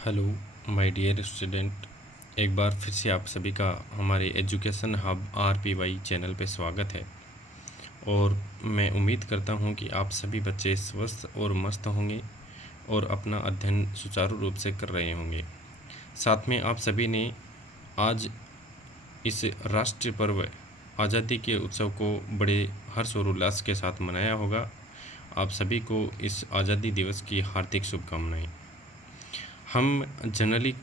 Hello my dear student. एक बार फिर से आप सभी का हमारे एजुकेशन हब आरपीवाई चैनल पे स्वागत है। और मैं उम्मीद करता हूँ कि आप सभी बच्चे स्वस्थ और मस्त होंगे और अपना अध्ययन सुचारू रूप से कर रहे होंगे। साथ में आप सभी ने आज इस राष्ट्रीय पर्व आज़ादी के उत्सव को बड़े हर्ष और उल्लास के साथ मनाया होगा। आप सभी को इस आज़ादी दिवस की हार्दिक शुभकामनाएं। हम जनरली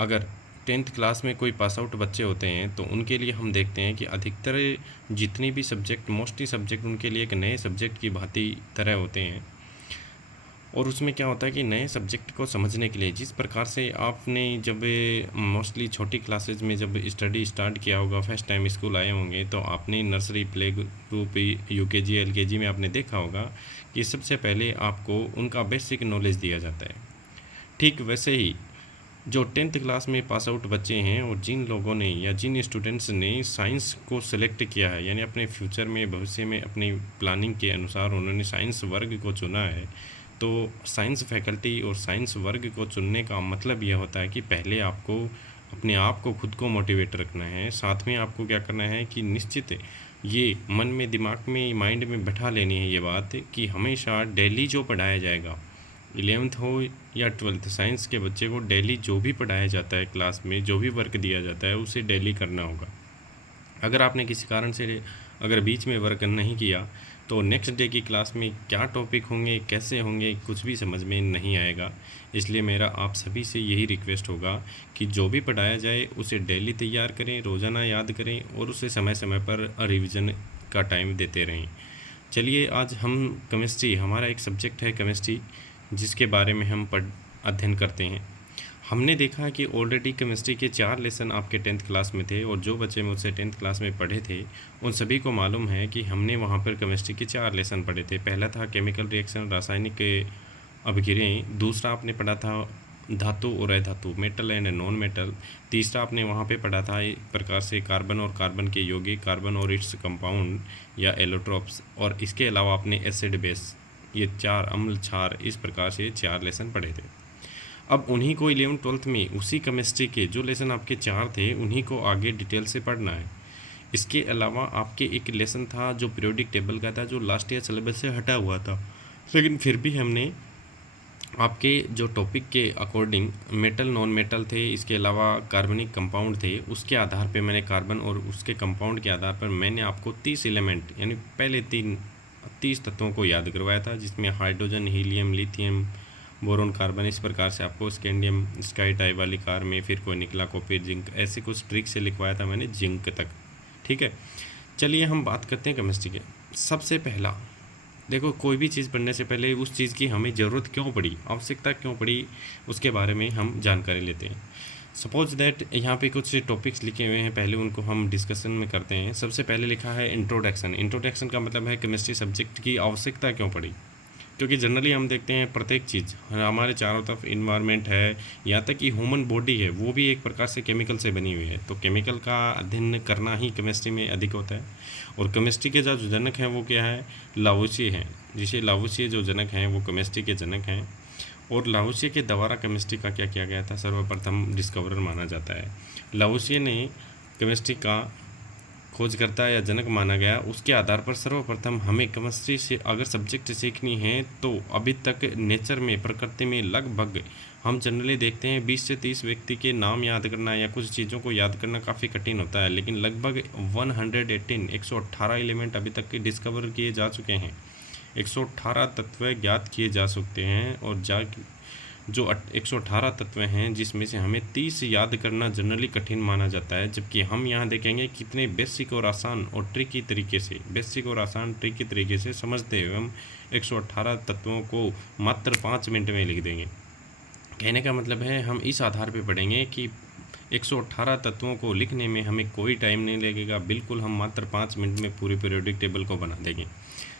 अगर 10th क्लास में कोई पास आउट बच्चे होते हैं तो उनके लिए हम देखते हैं कि अधिकतर जितने भी सब्जेक्ट मोस्टली सब्जेक्ट उनके लिए एक नए सब्जेक्ट की भांति तरह होते हैं। और उसमें क्या होता है कि नए सब्जेक्ट को समझने के लिए जिस प्रकार से आपने जब मोस्टली छोटी क्लासेज में जब स्टडी स्टार्ट किया होगा, फर्स्ट टाइम स्कूल आए होंगे, तो आपने nursery play group UKG LKG में आपने देखा होगा कि सबसे पहले आपको उनका बेसिक नॉलेज दिया जाता है। ठीक वैसे ही जो 10th क्लास में पास आउट बच्चे हैं और जिन लोगों ने या जिन स्टूडेंट्स ने साइंस को सिलेक्ट किया है, यानी अपने फ्यूचर में भविष्य में अपनी प्लानिंग के अनुसार उन्होंने साइंस वर्ग को चुना है, तो साइंस फैकल्टी और साइंस वर्ग को चुनने का मतलब यह होता है कि पहले आपको अपने आप को खुद को मोटिवेट रखना है। साथ में आपको क्या करना है कि निश्चित ये मन में, दिमाग में, माइंड में बैठा लेनी है ये बात कि हमेशा डेली जो पढ़ाया जाएगा, 11th हो या 12th, साइंस के बच्चे को डेली जो भी पढ़ाया जाता है क्लास में, जो भी वर्क दिया जाता है उसे डेली करना होगा। अगर आपने किसी कारण से अगर बीच में वर्क नहीं किया तो नेक्स्ट डे की क्लास में क्या टॉपिक होंगे, कैसे होंगे, कुछ भी समझ में नहीं आएगा। इसलिए मेरा आप सभी से यही रिक्वेस्ट होगा कि जो भी पढ़ाया जाए उसे डेली तैयार करें, रोज़ाना याद करें और उसे समय समय पर रिवीजन का टाइम देते रहें। चलिए आज हम केमिस्ट्री, हमारा एक सब्जेक्ट है केमिस्ट्री, जिसके बारे में हम अध्ययन करते हैं। हमने देखा कि ऑलरेडी केमिस्ट्री के 4 लेसन आपके 10th क्लास में थे और जो बच्चे मुझसे 10th क्लास में पढ़े थे उन सभी को मालूम है कि हमने वहाँ पर केमिस्ट्री के 4 लेसन पढ़े थे। पहला था केमिकल रिएक्शन, रासायनिक अभिक्रियाएं। दूसरा आपने पढ़ा था धातु और अधातु, मेटल एंड नॉन मेटल। तीसरा आपने वहाँ पे पढ़ा था एक प्रकार से कार्बन और कार्बन के यौगिक, कार्बन और इट्स कंपाउंड या एलोट्रोप्स। और इसके अलावा आपने एसिड बेस, ये 4 अम्ल क्षार, इस प्रकार से 4 लेसन पढ़े थे। अब उन्हीं को 11th 12th में उसी केमिस्ट्री के जो लेसन आपके 4 थे उन्हीं को आगे डिटेल से पढ़ना है। इसके अलावा आपके एक लेसन था जो पीरियोडिक टेबल का था, जो लास्ट ईयर सिलेबस से हटा हुआ था, लेकिन फिर भी हमने आपके जो टॉपिक के अकॉर्डिंग मेटल, नॉन मेटल थे, इसके अलावा कार्बनिक कंपाउंड थे, उसके आधार पे मैंने कार्बन और उसके कंपाउंड के आधार पर मैंने आपको 30 एलिमेंट यानी पहले 30 तत्वों को याद करवाया था, जिसमें hydrogen, helium, lithium, boron, carbon, इस प्रकार से आपको स्कैंडियम, स्काई टाइप वाली कार में फिर कोई निकला, कॉपर, जिंक, ऐसे कुछ ट्रिक से लिखवाया था मैंने जिंक तक। ठीक है, चलिए हम बात करते हैं केमिस्ट्री के। सबसे पहला देखो, कोई भी चीज़ पढ़ने से पहले उस चीज़ की हमें ज़रूरत क्यों पड़ी, आवश्यकता क्यों पड़ी, उसके बारे में हम जानकारी लेते हैं। सपोज दैट यहाँ पे कुछ टॉपिक्स लिखे हुए हैं, पहले उनको हम डिस्कशन में करते हैं। सबसे पहले लिखा है इंट्रोडक्शन। इंट्रोडक्शन का मतलब है केमिस्ट्री सब्जेक्ट की आवश्यकता क्यों पड़ी। क्योंकि जनरली हम देखते हैं प्रत्येक चीज़ हमारे चारों तरफ इन्वायरमेंट है, यहाँ तक कि ह्यूमन बॉडी है वो भी एक प्रकार से केमिकल से बनी हुई है, तो केमिकल का अध्ययन करना ही केमिस्ट्री में अधिक होता है। और केमिस्ट्री के जो जनक हैं वो क्या है, लावोसिए हैं। जिसे लावोसिए जो जनक हैं वो केमिस्ट्री के जनक हैं। और लावोसिए के द्वारा केमिस्ट्री का क्या किया गया था, सर्वप्रथम डिस्कवरर माना जाता है। लावोसिए ने केमिस्ट्री का खोजकर्ता या जनक माना गया। उसके आधार पर सर्वप्रथम हमें केमिस्ट्री से अगर सब्जेक्ट सीखनी है तो अभी तक नेचर में, प्रकृति में लगभग हम जनरली देखते हैं 20 से 30 व्यक्ति के नाम याद करना या कुछ चीज़ों को याद करना काफ़ी कठिन होता है, लेकिन लगभग 118 एलिमेंट अभी तक डिस्कवर किए जा चुके हैं। 118 तत्व ज्ञात किए जा सकते हैं और जो 118 तत्व हैं जिसमें से हमें 30 याद करना जनरली कठिन माना जाता है। जबकि हम यहाँ देखेंगे कितने बेसिक और आसान और ट्रिकी तरीके से समझते हुए हम 118 तत्वों को मात्र 5 मिनट में लिख देंगे। कहने का मतलब है हम इस आधार पर पढ़ेंगे कि 118 तत्वों को लिखने में हमें कोई टाइम नहीं लगेगा, बिल्कुल हम मात्र 5 मिनट में पूरी पीरियोडिक टेबल को बना देंगे।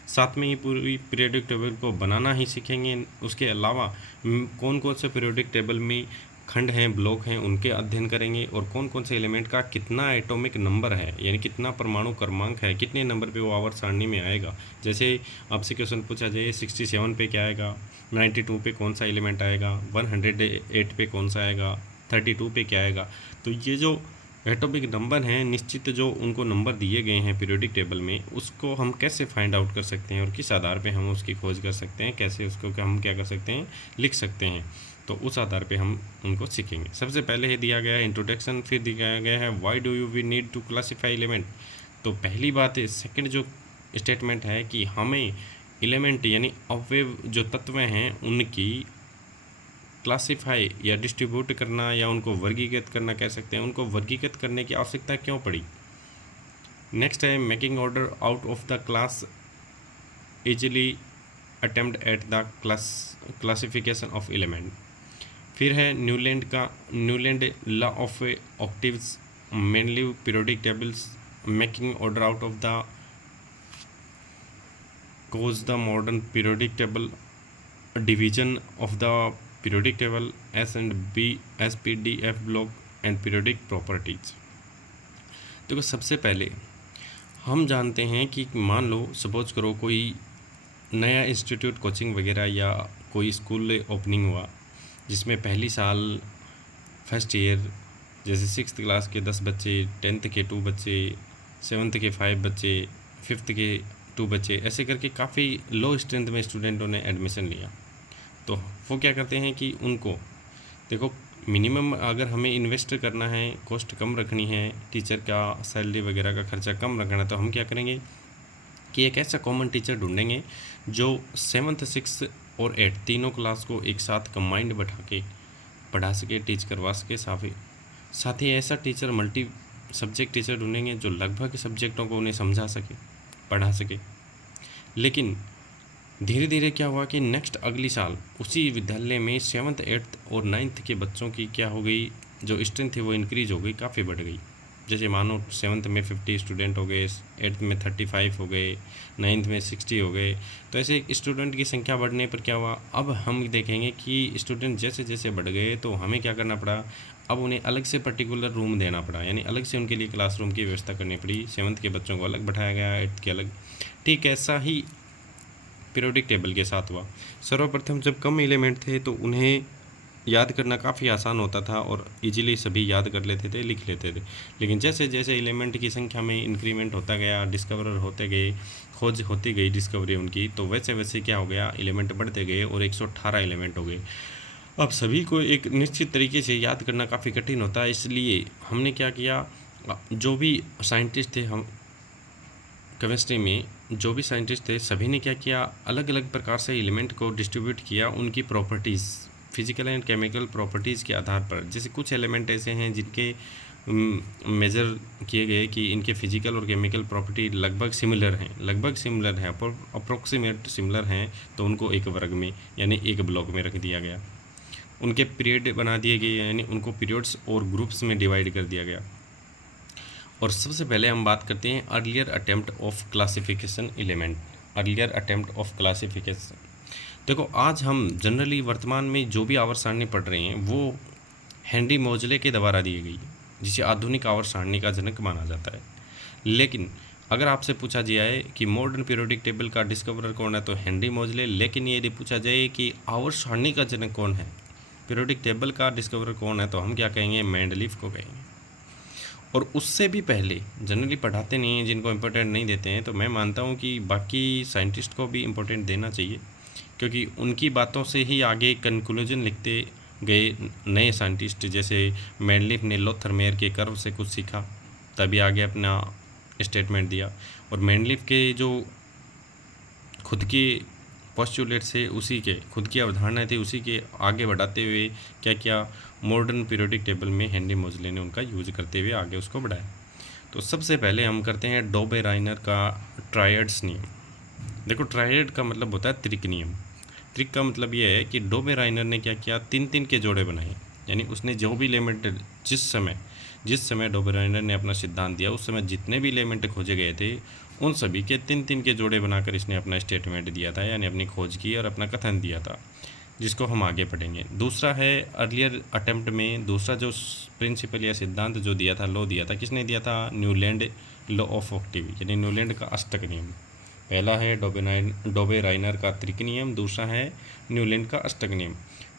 साथ में ही पूरी पीरियोडिक टेबल को बनाना ही सीखेंगे। उसके अलावा कौन कौन से पीरियोडिक टेबल में खंड हैं, ब्लॉक हैं, उनके अध्ययन करेंगे और कौन कौन से एलिमेंट का कितना एटॉमिक नंबर है, यानी कितना परमाणु क्रमांक है, कितने नंबर पे वो आवर्त सारणी में आएगा। जैसे आपसे क्वेश्चन पूछा जाए 67 पे क्या आएगा, 92 पे कौन सा एलिमेंट आएगा, 108 पे कौन सा आएगा, 32 पे क्या आएगा। तो ये जो एटॉमिक नंबर हैं, निश्चित जो उनको नंबर दिए गए हैं पीरियोडिक टेबल में, उसको हम कैसे फाइंड आउट कर सकते हैं और किस आधार पे हम उसकी खोज कर सकते हैं, कैसे उसको हम क्या कर सकते हैं, लिख सकते हैं। तो उस आधार पे हम उनको सीखेंगे। सबसे पहले ही दिया गया है इंट्रोडक्शन, फिर दिया गया है why do you we need to classify element. तो पहली बात है, सेकंड जो स्टेटमेंट है कि हमें एलिमेंट यानी अवयव जो तत्व हैं उनकी क्लासीफाई या डिस्ट्रीब्यूट करना या उनको वर्गीकृत करना कह सकते हैं, उनको वर्गीकृत करने की आवश्यकता क्यों पड़ी। नेक्स्ट है making order out of the class easily attempt at the classification of element. फिर है Newland law of octaves, mainly periodic tables, making order out of the cause the modern periodic table, division of the periodic table S and B, S P D F block and periodic properties। देखो सबसे पहले हम जानते हैं कि मान लो suppose करो कोई नया इंस्टीट्यूट कोचिंग वगैरह या कोई स्कूल ओपनिंग हुआ जिसमें पहली साल फर्स्ट ईयर जैसे 6th क्लास के 10 बच्चे, 10th के 2 बच्चे, 7th के 5 बच्चे, 5th के 2 बच्चे, ऐसे करके काफ़ी लो स्ट्रेंथ में स्टूडेंटों ने एडमिशन लिया। तो वो क्या करते हैं कि उनको देखो मिनिमम अगर हमें इन्वेस्ट करना है, कॉस्ट कम रखनी है, टीचर का सैलरी वगैरह का खर्चा कम रखना है, तो हम क्या करेंगे कि एक ऐसा कॉमन टीचर ढूंढेंगे जो 7th 6th और 8 तीनों क्लास को एक साथ कंबाइंड बैठा के पढ़ा सके, टीच करवा सके। साथ ही ऐसा टीचर मल्टी सब्जेक्ट टीचर ढूंढेंगे जो लगभग सब्जेक्टों को उन्हें समझा सके, पढ़ा सके। लेकिन धीरे धीरे क्या हुआ कि नेक्स्ट अगली साल उसी विद्यालय में 7th 8th और 9th के बच्चों की क्या हो गई, जो स्ट्रेंथ थी वो इंक्रीज हो गई, काफ़ी बढ़ गई। जैसे मानो 7th में 50 स्टूडेंट हो गए, 8th में 35 हो गए, 9th में 60 हो गए। तो ऐसे स्टूडेंट की संख्या बढ़ने पर क्या हुआ, अब हम देखेंगे कि स्टूडेंट जैसे जैसे बढ़ गए तो हमें क्या करना पड़ा, अब उन्हें अलग से पर्टिकुलर रूम देना पड़ा, यानी अलग से उनके लिए क्लासरूम की व्यवस्था करनी पड़ी। 7th के बच्चों को अलग बैठाया गया, 8th के अलग। ठीक ऐसा ही पीरियोडिक टेबल के साथ हुआ। सर्वप्रथम जब कम एलिमेंट थे तो उन्हें याद करना काफ़ी आसान होता था और इजीली सभी याद कर लेते थे, लिख लेते थे। लेकिन जैसे जैसे एलिमेंट की संख्या में इंक्रीमेंट होता गया, डिस्कवर होते गए, खोज होती गई डिस्कवरी उनकी, तो वैसे वैसे क्या हो गया, एलिमेंट बढ़ते गए और 118 एलिमेंट हो गए। अब सभी को एक निश्चित तरीके से याद करना काफ़ी कठिन होता है, इसलिए हमने क्या किया, जो भी साइंटिस्ट थे, हम केमिस्ट्री में जो भी साइंटिस्ट थे सभी ने क्या किया, अलग अलग प्रकार से एलिमेंट को डिस्ट्रीब्यूट किया उनकी properties, physical and chemical properties के आधार पर। जैसे कुछ एलिमेंट ऐसे हैं जिनके मेज़र किए गए कि इनके फिजिकल और केमिकल प्रॉपर्टी लगभग सिमिलर हैं, अप्रोक्सीमेट सिमिलर हैं, तो उनको एक वर्ग में यानी एक ब्लॉक में रख दिया गया। उनके पीरियड बना दिए गए, यानी उनको पीरियड्स और ग्रुप्स में डिवाइड कर दिया गया। और सबसे पहले हम बात करते हैं earlier attempt of classification element. देखो आज हम जनरली वर्तमान में जो भी आवर्त सारणी पढ़ रहे हैं वो हेनरी मोजले के द्वारा दी गई है, जिसे आधुनिक आवर्त सारणी का जनक माना जाता है। लेकिन अगर आपसे पूछा जाए कि मॉडर्न पीरियोडिक टेबल का डिस्कवरर कौन है, तो हेनरी मोजले। लेकिन यदि पूछा जाए कि आवर्त सारणी का जनक कौन है, पीरियोडिक टेबल का डिस्कवरर कौन है, तो हम क्या कहेंगे, मेंडलीफ को कहेंगे। और उससे भी पहले जनरली पढ़ाते नहीं हैं, जिनको इम्पोर्टेंट नहीं देते हैं, तो मैं मानता हूँ कि बाकी साइंटिस्ट को भी इम्पोर्टेंट देना चाहिए, क्योंकि उनकी बातों से ही आगे कंक्लूजन लिखते गए नए साइंटिस्ट। जैसे मेंडलीफ ने लोथरमेयर के कर्व से कुछ सीखा, तभी आगे अपना स्टेटमेंट दिया। और मेंडलीफ के जो खुद के पोस्टुलेट से, उसी के खुद की अवधारणा थी, उसी के आगे बढ़ाते हुए क्या किया, मॉडर्न पीरियोडिक टेबल में हेनरी मोजले ने उनका यूज करते हुए आगे उसको बढ़ाया। तो सबसे पहले हम करते हैं डोबेराइनर का ट्रायड्स नियम। देखो ट्रायड का मतलब होता है त्रिक नियम। त्रिक का मतलब ये है कि डोबेराइनर ने क्या किया, 3-3 के जोड़े बनाए, यानी उसने जो भी एलिमेंट जिस समय डोबेराइनर ने अपना सिद्धांत दिया उस समय जितने भी एलिमेंट खोजे गए थे उन सभी के 3-3 के जोड़े बनाकर इसने अपना स्टेटमेंट दिया था, यानी अपनी खोज की और अपना कथन दिया था। जिसको हम आगे पढ़ेंगे। दूसरा है अर्लियर अटेम्प्ट में दूसरा जो प्रिंसिपल या सिद्धांत जो दिया था, लॉ दिया था, किसने दिया था? न्यूलैंड लॉ ऑफ ऑक्टेवी, यानी न्यूलैंड का अष्टक नियम। पहला है डोबे राइनर का त्रिक नियम, दूसरा है न्यूलैंड का अष्टक नियम,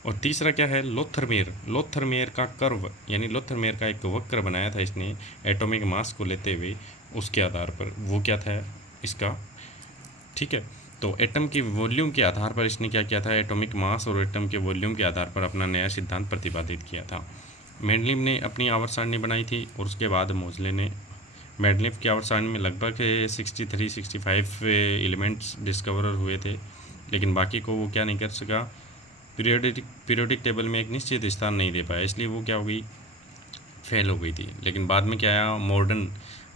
और तीसरा क्या है? लोथरमेयर का कर्व, यानी लोथरमेयर का एक वक्र बनाया था इसने एटॉमिक मास को लेते हुए, उसके आधार पर। वो क्या था इसका? ठीक है, तो एटम की वॉल्यूम के आधार पर इसने क्या किया था? एटॉमिक मास और एटम के वॉल्यूम के आधार पर अपना नया सिद्धांत प्रतिपादित किया था। मेंडलीव ने अपनी आवर्त सारणी बनाई थी, और उसके बाद मोजले ने। मेंडलीव की आवर्त सारणी में लगभग 63-65 एलिमेंट्स डिस्कवर हुए थे, लेकिन बाकी को वो क्या नहीं कर सका? पीरियोडिक टेबल में एक निश्चित स्थान नहीं दे पाया, इसलिए वो क्या हो गई? फेल हो गई थी। लेकिन बाद में क्या आया? Modern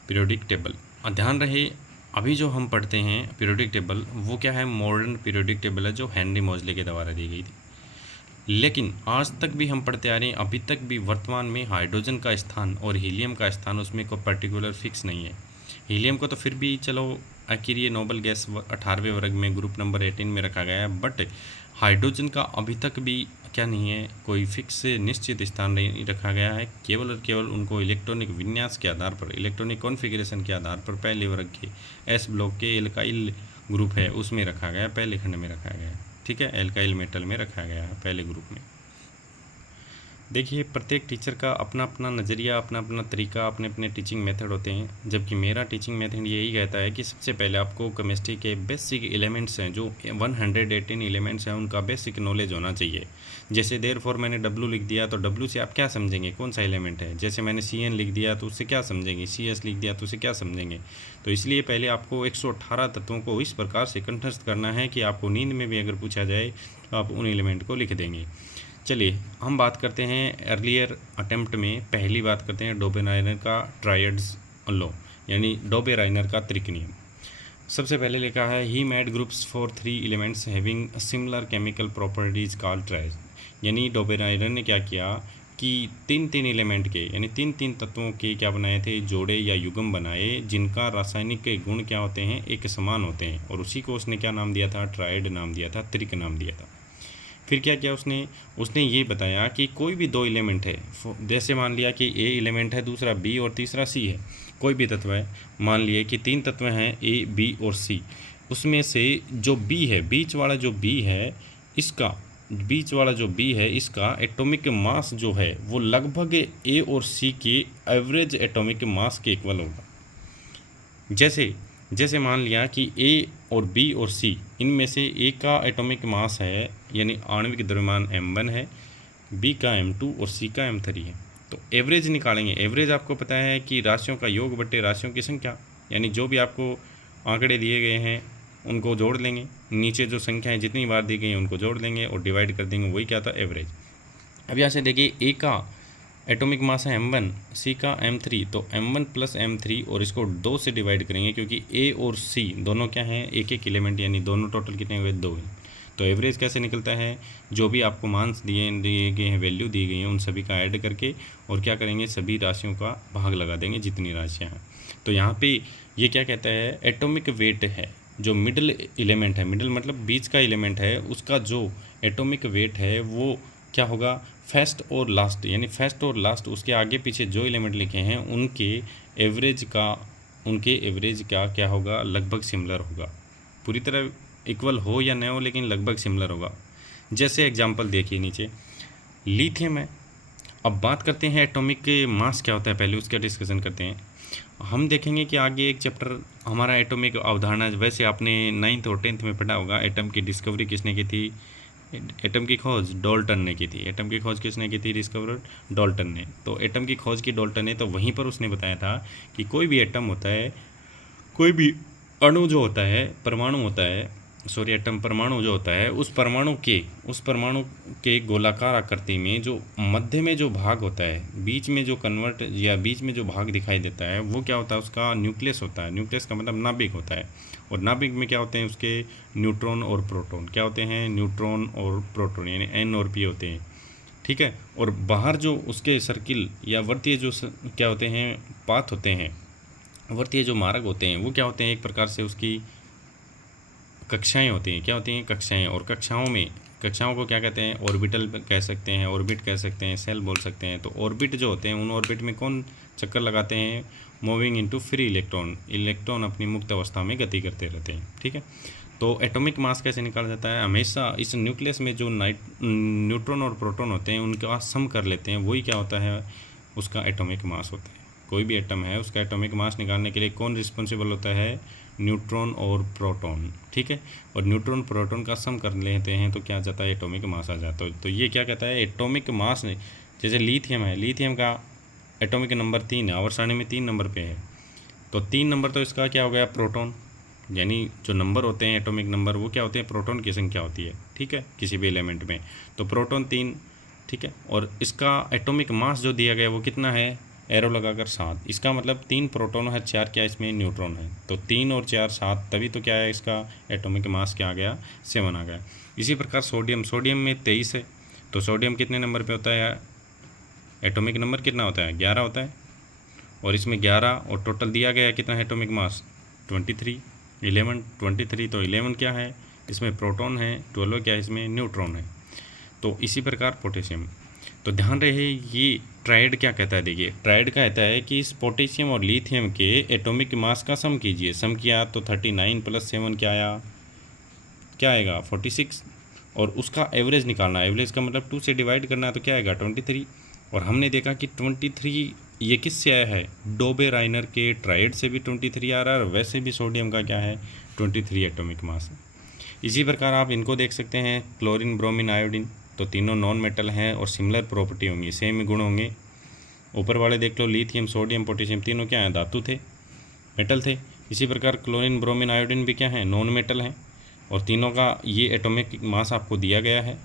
periodic table. ध्यान रहे, अभी जो हम पढ़ते हैं पीरियोडिक टेबल, वो क्या है? मॉडर्न पीरियोडिक टेबल है, जो हेनरी मोजले के द्वारा दी गई थी। लेकिन आज तक भी हम पढ़ते आ रहे हैं, अभी तक भी वर्तमान में हाइड्रोजन का स्थान और हीलियम का स्थान उसमें कोई पर्टिकुलर फिक्स नहीं है। हीलियम को तो फिर भी चलो आखिर ये नोबल गैस 18वें वर्ग में ग्रुप नंबर 18 में रखा गया है, बट हाइड्रोजन का अभी तक भी क्या नहीं है? कोई फिक्स निश्चित स्थान नहीं रखा गया है। केवल और केवल उनको इलेक्ट्रॉनिक विन्यास के आधार पर, इलेक्ट्रॉनिक कॉन्फ़िगरेशन के आधार पर पहले वर्ग के एस ब्लॉक के एल्काइल ग्रुप है उसमें रखा गया, पहले खंड में रखा गया है। ठीक है, एल्काइल मेटल में रखा गया है पहले ग्रुप में। देखिए, प्रत्येक टीचर का अपना अपना नज़रिया, अपना अपना तरीका, अपने अपने टीचिंग मेथड होते हैं, जबकि मेरा टीचिंग मेथड यही कहता है कि सबसे पहले आपको केमिस्ट्री के बेसिक एलिमेंट्स हैं, जो 118 एलिमेंट्स हैं, उनका बेसिक नॉलेज होना चाहिए। जैसे देयरफॉर मैंने W लिख दिया, तो W से आप क्या समझेंगे? कौन सा एलिमेंट है? जैसे मैंने CN लिख दिया तो उससे क्या समझेंगे? CS लिख दिया तो उससे क्या समझेंगे? तो इसलिए पहले आपको 118 तत्वों को इस प्रकार से कंठस्थ करना है कि आपको नींद में भी अगर पूछा जाए तो आप उन एलिमेंट को लिख देंगे। चलिए हम बात करते हैं अर्लियर अटेम्प्ट में। पहली बात करते हैं डोबे राइनर का ट्रायड्स लॉ, यानी डोबे राइनर का त्रिक नियम। सबसे पहले लिखा है, he made groups for 3 elements having similar chemical properties called triads. यानी डोबे राइनर ने क्या किया कि 3 एलिमेंट के, यानी 3 तत्वों के क्या बनाए थे? जोड़े या युग्म बनाए, जिनका रासायनिक के गुण क्या होते हैं? एक समान होते हैं, और उसी को उसने क्या नाम दिया था? ट्रायड नाम दिया था, त्रिक नाम दिया था। फिर क्या किया उसने ये बताया कि कोई भी 2 एलिमेंट है, जैसे मान लिया कि A एलिमेंट है, दूसरा B और तीसरा C है, कोई भी तत्व है, मान लिए कि 3 तत्व हैं A, B और C, उसमें से जो B है, बीच वाला जो B है इसका एटॉमिक मास जो है वो लगभग A और C के एवरेज एटॉमिक मास के इक्वल होगा। जैसे मान लिया कि A और B और C, इनमें से A का एटॉमिक मास है, यानी आणविक द्रव्यमान m1 है, B का m2 और C का m3 है। तो एवरेज निकालेंगे। एवरेज आपको पता है कि राशियों का योग बटे राशियों की संख्या, यानी जो भी आपको आंकड़े दिए गए हैं उनको जोड़ लेंगे, नीचे जो संख्याएं जितनी बार दी गई हैं उनको जोड़ लेंगे और डिवाइड कर देंगे, वही क्या था? एवरेज। अब यहाँ से देखिए, A का एटॉमिक मास है m1, C का m3, तो m1 प्लस m3, और इसको 2 से डिवाइड करेंगे क्योंकि A और C दोनों क्या हैं? एक एलिमेंट, यानी दोनों टोटल कितने हुए? 2 हैं। तो एवरेज कैसे निकलता है? जो भी आपको मार्क्स दिए गए हैं, वैल्यू दी गई हैं, उन सभी का ऐड करके और क्या करेंगे? सभी राशियों का भाग लगा देंगे जितनी राशियाँ हैं। तो यहाँ पे ये क्या कहता है? एटॉमिक वेट है, जो मिडल एलिमेंट है, मिडल मतलब बीच का एलिमेंट है, उसका जो एटॉमिक वेट है वो क्या होगा? फर्स्ट और लास्ट, यानी फर्स्ट और लास्ट उसके आगे पीछे जो एलिमेंट लिखे हैं उनके एवरेज का क्या होगा? लगभग सिमिलर होगा। पूरी तरह इक्वल हो या न हो, लेकिन लगभग सिमिलर होगा। जैसे एग्जांपल देखिए नीचे, लिथियम है। अब बात करते हैं एटॉमिक मास क्या होता है, पहले उसका डिस्कशन करते हैं। हम देखेंगे कि आगे एक चैप्टर हमारा एटॉमिक अवधारणा, वैसे आपने 9th और 10th में पढ़ा होगा। एटम की डिस्कवरी किसने की थी? एटम की खोज डाल्टन ने की थी। एटम की खोज किसने की थी? डिस्कवर डाल्टन ने। तो एटम की खोज की डाल्टन ने, तो वहीं पर उसने बताया था कि कोई भी एटम होता है, कोई भी अणु जो होता है, परमाणु होता है, एटम परमाणु जो होता है, उस परमाणु के गोलाकार आकृति में जो मध्य में जो भाग होता है, बीच में जो कन्वर्ट या बीच में जो भाग दिखाई देता है, वो क्या होता है? उसका न्यूक्लियस होता है। न्यूक्लियस का मतलब नाभिक होता है। और नाभिक में क्या होते हैं? उसके न्यूट्रॉन और प्रोटॉन। क्या होते हैं? न्यूट्रॉन और प्रोटॉन, यानी N और P होते हैं। ठीक है। और बाहर जो उसके सर्किल या वर्तीय जो क्या होते हैं? पाथ होते हैं, वर्तीय जो मार्ग होते हैं, वो क्या होते हैं? एक प्रकार से उसकी कक्षाएं होती हैं। क्या होती हैं? कक्षाएं। और कक्षाओं में कक्षाओं को क्या कहते हैं, ऑर्बिटल कह सकते हैं, ऑर्बिट कह सकते हैं, सेल बोल सकते हैं। तो ऑर्बिट जो होते हैं उन ऑर्बिट में कौन चक्कर लगाते हैं, moving into free electron, electron अपनी मुक्त अवस्था में गति करते रहते हैं। ठीक है, तो एटॉमिक मास कैसे निकाला जाता है, हमेशा इस न्यूक्लियस में जो न्यूट्रॉन और प्रोटॉन होते हैं उनका सम कर लेते हैं, वही क्या होता है, उसका एटॉमिक मास होता है। कोई भी एटम है उसका एटॉमिक मास निकालने के लिए कौन रिस्पॉन्सिबल होता है, न्यूट्रॉन और प्रोटॉन। ठीक है, और न्यूट्रॉन प्रोटॉन का सम कर लेते हैं तो क्या आ जाता है, एटॉमिक मास आ जाता है। तो ये क्या कहता है, एटॉमिक मास ने, जैसे लिथियम है, लिथियम का एटॉमिक नंबर 3 है, आवर्त सारणी में 3 नंबर पे है, तो 3 नंबर तो इसका क्या हो गया, प्रोटॉन। यानी जो नंबर होते हैं एटॉमिक नंबर वो क्या होते हैं, प्रोटॉन की संख्या होती है। ठीक है, किसी भी एलिमेंट में, तो प्रोटॉन 3। ठीक है, और इसका एटॉमिक मास जो दिया गया वो कितना है, एरो लगाकर 7। इसका मतलब 3 प्रोटॉन है, 4 क्या इसमें न्यूट्रॉन है, तो 3 और 4 7, तभी तो क्या है इसका एटॉमिक मास क्या आ गया, 7 आ गया। इसी प्रकार सोडियम, सोडियम में 23 है, तो सोडियम कितने नंबर पे होता है, एटॉमिक नंबर कितना होता है, 11 होता है, और इसमें 11 और टोटल दिया गया कितना है एटॉमिक मास, 23, 11 23, तो 11 क्या है, इसमें प्रोटॉन है, 12 क्या है, इसमें न्यूट्रॉन है। तो इसी प्रकार पोटेशियम, तो ध्यान रहे ये ट्राइड क्या कहता है, देखिए ट्राइड कहता है कि इस पोटेशियम और लिथियम के एटॉमिक मास का सम कीजिए। सम किया तो 39 + 7 क्या आया, क्या आएगा, 46, और उसका एवरेज निकालना, एवरेज का मतलब 2 से डिवाइड करना है, तो क्या आएगा 23। और हमने देखा कि 23 ये किससे आया है, डोबे राइनर के ट्राइड से भी 23 आ रहा है, और वैसे भी सोडियम का क्या है, 23 एटॉमिक मास है। इसी प्रकार आप इनको देख सकते हैं, क्लोरीन, ब्रोमीन, आयोडीन, तो तीनों नॉन मेटल हैं और सिमिलर प्रॉपर्टी होंगी, सेम गुण होंगे। ऊपर वाले देख लो, लिथियम, सोडियम, पोटेशियम, तीनों क्या हैं, धातु थे, मेटल थे। इसी प्रकार क्लोरीन, ब्रोमीन, आयोडीन भी क्या हैं, नॉन मेटल हैं, और तीनों का ये एटॉमिक मास आपको दिया गया है।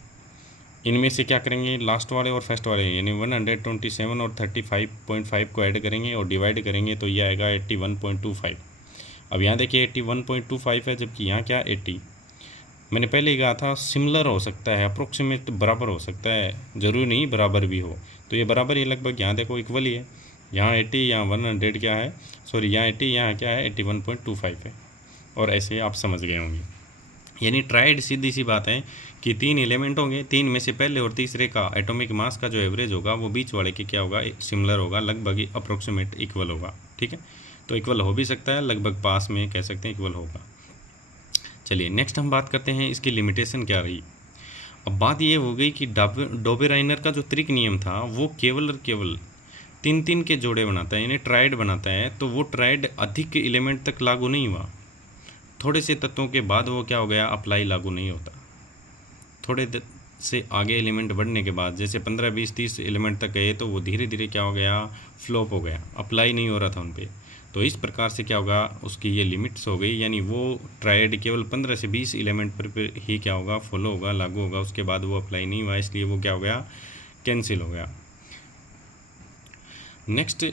इनमें से क्या करेंगे, लास्ट वाले और फर्स्ट वाले यानी 127 और 35.5 को ऐड करेंगे और डिवाइड करेंगे, तो ये आएगा 81.25। अब यहाँ देखिए 81.25 है, जबकि यहाँ क्या 80। मैंने पहले ही कहा था सिमिलर हो सकता है, अप्रोक्सीमेट बराबर हो सकता है, ज़रूरी नहीं बराबर भी हो। तो ये बराबर ही लगभग, यहाँ देखो इक्वल ही है, यहाँ 80 यहाँ 100 क्या है, सॉरी यहाँ 80 यहाँ क्या है 81.25 है, और ऐसे आप समझ गए होंगे। यानी ट्राइड सीधी सी बात है कि 3 एलिमेंट होंगे, 3 में से पहले और तीसरे का एटॉमिक मास का जो एवरेज होगा वो बीच वाले के क्या होगा, सिमिलर होगा, लगभग अप्रोक्सीमेट इक्वल होगा। ठीक है, तो इक्वल हो भी सकता है, लगभग पास में कह सकते हैं इक्वल होगा। चलिए नेक्स्ट हम बात करते हैं इसकी लिमिटेशन क्या रही। अब बात ये हो गई कि डोबे राइनर का जो त्रिक नियम था वो केवल और केवल 3-3 के जोड़े बनाता है, यानी ट्राइड बनाता है, तो वो ट्राइड अधिक एलिमेंट तक लागू नहीं हुआ। थोड़े से तत्वों के बाद वो क्या हो गया, अप्लाई लागू नहीं होता। थोड़े से आगे एलिमेंट बढ़ने के बाद, जैसे 15, 20, 30 एलिमेंट तक गए, तो वो धीरे धीरे क्या हो गया, फ्लॉप हो गया, अप्लाई नहीं हो रहा था उन पर। तो इस प्रकार से क्या होगा, उसकी ये लिमिट्स हो गई, यानी वो ट्राइड केवल 15 से 20 एलिमेंट पर ही क्या होगा, फॉलो होगा, लागू होगा, उसके बाद वो अप्लाई नहीं हुआ, इसलिए वो क्या हो गया, कैंसिल हो गया। नेक्स्ट,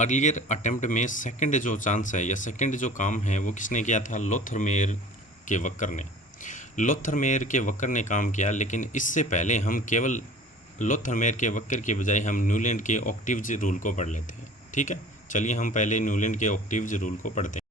अर्लियर अटेम्प्ट में सेकंड जो चांस है या सेकंड जो काम है वो किसने किया था, लोथरमेयर के वक्र ने। लोथरमेयर के वक्र ने काम किया, लेकिन इससे पहले हम केवल लोथरमेयर के वक्र के बजाय हम न्यूलैंड के ऑक्टेव्स रूल को पढ़ लेते हैं। ठीक है, चलिए हम पहले न्यूलैंड के ऑक्टेव्स रूल को पढ़ते हैं।